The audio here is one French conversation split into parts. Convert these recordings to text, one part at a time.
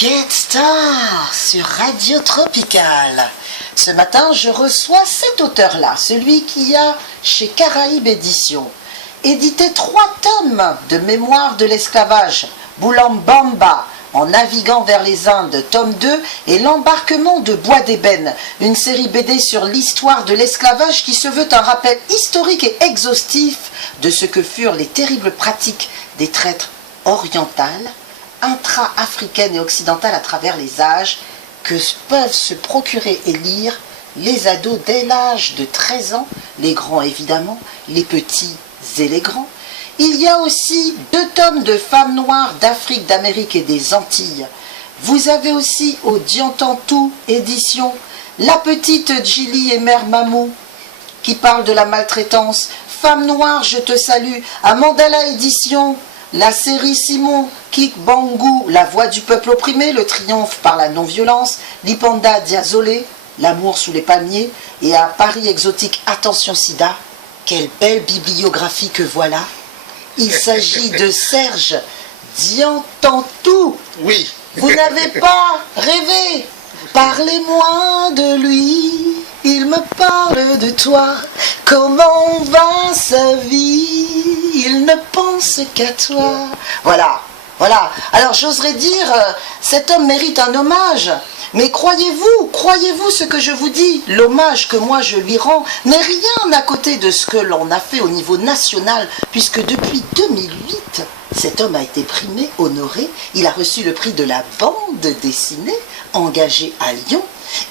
Get Star sur Radio Tropicale. Ce matin, je reçois cet auteur-là, celui qui a, chez Caraïbes Éditions, édité 3 tomes de Mémoire de l'esclavage, Boulambamba, en naviguant vers les Indes, tome 2, et L'embarquement de Bois d'Ébène, une série BD sur l'histoire de l'esclavage qui se veut un rappel historique et exhaustif de ce que furent les terribles pratiques des traîtres orientales, intra-africaines et occidentales à travers les âges, que peuvent se procurer et lire les ados dès l'âge de 13 ans, les grands évidemment, les petits et les grands. Il y a aussi 2 tomes de femmes noires d'Afrique, d'Amérique et des Antilles. Vous avez aussi au Diantantou édition La petite Djili et Mère Mamou qui parle de la maltraitance. Femme noire, je te salue. À Mandala édition, la série Simon Kikbangu, La voix du peuple opprimé, le triomphe par la non-violence. Lipanda Diazolé, L'amour sous les palmiers. Et à Paris exotique, Attention Sida. Quelle belle bibliographie que voilà. Il s'agit de Serge Diantantou. Oui. Vous n'avez pas rêvé. Parlez-moi de lui. Il me parle de toi. Comment va sa vie? Il ne pense qu'à toi. Voilà. Alors j'oserais dire, cet homme mérite un hommage. Mais croyez-vous ce que je vous dis? L'hommage que moi je lui rends n'est rien à côté de ce que l'on a fait au niveau national, puisque depuis 2008, cet homme a été primé, honoré. Il a reçu le prix de la bande dessinée, engagé à Lyon.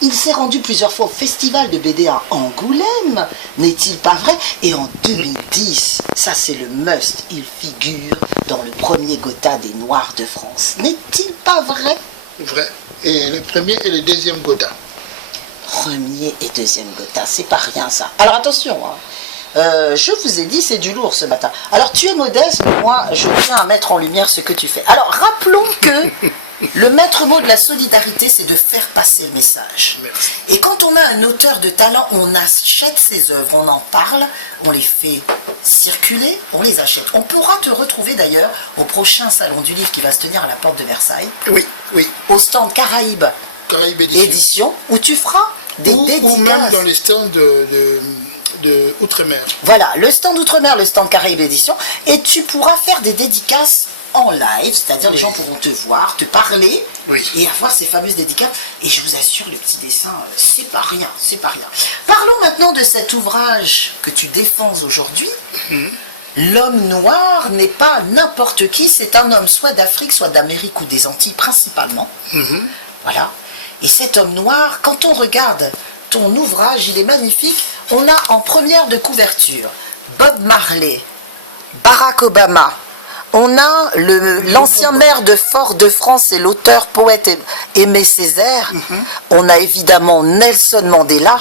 Il s'est rendu plusieurs fois au festival de BD à Angoulême, n'est-il pas vrai? Et en 2010, ça c'est le must, il figure dans le premier Gotha des Noirs de France. N'est-il pas vrai? Vrai. Et le premier et le deuxième Gotha. Premier et deuxième Gotha, c'est pas rien ça. Alors attention, je vous ai dit c'est du lourd ce matin. Alors tu es modeste, mais moi je tiens à mettre en lumière ce que tu fais. Alors rappelons que le maître mot de la solidarité, c'est de faire passer le message. Merci. Et quand on a un auteur de talent, on achète ses œuvres, on en parle, on les fait circuler, on les achète. On pourra te retrouver d'ailleurs au prochain salon du livre qui va se tenir à la porte de Versailles. Oui. Au stand Caraïbes Édition, où tu feras des dédicaces. Ou même dans les stands de Outre-mer. Voilà, le stand Outre-mer, le stand Caraïbes Édition, et tu pourras faire des dédicaces en live, c'est-à-dire les gens pourront te voir, te parler, et avoir ces fameuses dédicaces. Et je vous assure, le petit dessin, c'est pas rien. Parlons maintenant de cet ouvrage que tu défends aujourd'hui. L'homme noir n'est pas n'importe qui, c'est un homme soit d'Afrique, soit d'Amérique ou des Antilles principalement. Voilà. Et cet homme noir, quand on regarde ton ouvrage, il est magnifique. On a en première de couverture Bob Marley, Barack Obama. On a l'ancien maire de Fort-de-France et l'auteur poète Aimé Césaire. On a évidemment Nelson Mandela.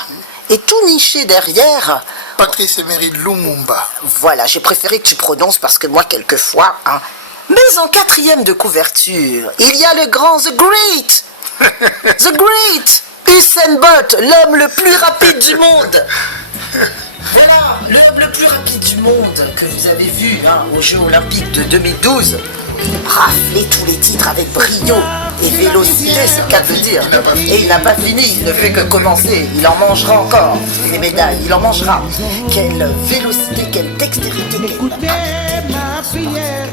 Et tout niché derrière, Patrice Emery Lumumba. Voilà, j'ai préféré que tu prononces parce que moi, quelquefois... Mais en quatrième de couverture, il y a le grand The Great Usain Bolt, l'homme le plus rapide du monde. Voilà, l'homme le plus rapide du monde que vous avez vu aux Jeux Olympiques de 2012. Rafler tous les titres avec brio et vélocité, c'est le cas de le dire. Et il n'a pas fini, il ne fait que commencer. Il en mangera encore des médailles, il en mangera. Quelle vélocité, quelle dextérité, Écoutez ma prière,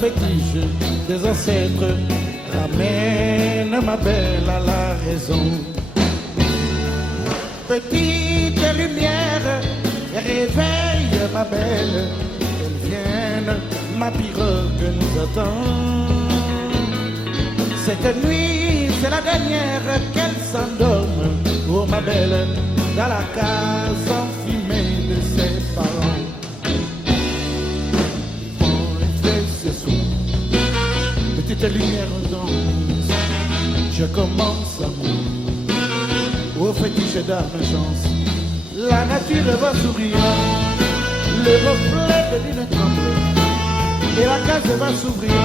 fétiche des ancêtres, ramène ma belle à la raison. Petite lumière, réveille ma belle, qu'elle vienne, ma pirogue nous attend. Cette nuit, c'est la dernière qu'elle s'endorme, pour ma belle, dans la case enfumée de ses parents. Quand il fait ce soir, petite lumière danse, je commence à mourir. Au fétiche d'âme chance, la nature va sourire, le reflet de lune tremble, et la case va s'ouvrir,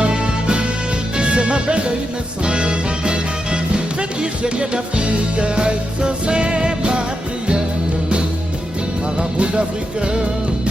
c'est ma belle innocente. Fétiche vient d'Afrique, exaucer ma prière, marabout d'Afrique.